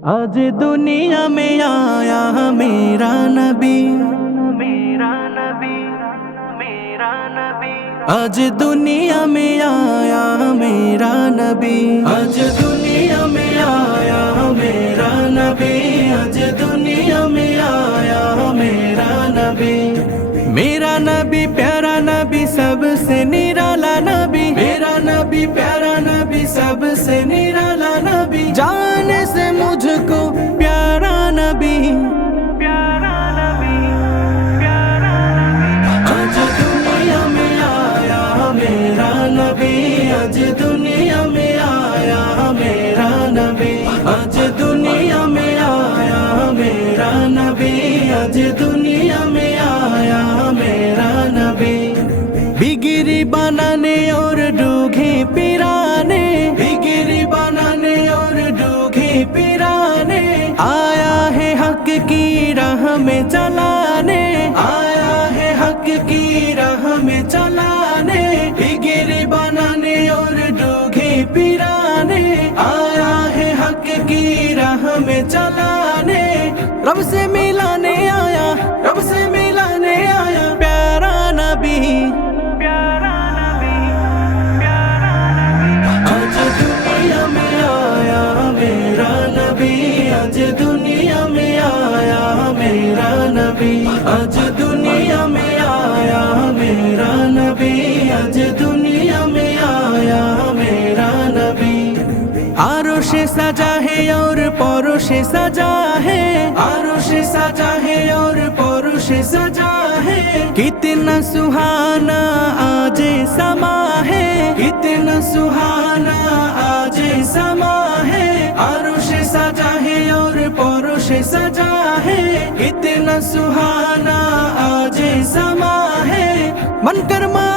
आज दुनिया में आया मेरा नबी, मेरा नबी, मेरा नबी। आज दुनिया में आया मेरा नबी, आज दुनिया में आया मेरा नबी, आज दुनिया में आया मेरा नबी। मेरा नबी प्यारा नबी सबसे निराला नबी, मेरा नबी प्यारा नबी सबसे निराला नबी। जाने से मुझको प्यारा नबी, प्यारा नबी, प्यारा नबी। आज दुनिया में आया मेरा नबी, आज दुनिया में आया मेरा नबी, आज दुनिया में आया मेरा नबी, आज दुनिया में आया मेरा नबी। बिगिरी बनाने और डूघे पिराने, बिगिरी बनाने और डूघे पिराने, आया है हक की राह में चलाने, आया है हक की राह में चलाने। बिगिरी बनाने और डूघे पिराने, आया है हक की राह में चलाने। रब से मिलाने आया, रब से मिलाने आया प्यारा नबी, प्यारा नबी, प्यारा नबी। आज दुनिया में आया मेरा नबी, आज दुनिया में आया मेरा नबी, आज दुनिया में आया मेरा नबी, आज दुनिया में आया मेरा नबी। आरोश सजा है और परोश सजा है, आरोश सजा है और परोश सजा है। कितना सुहाना आज समा है, कितना सुहाना आज समा है। आरोश सजा है और परोश सजा है, कितना सुहाना आज समा है। मन कर्मा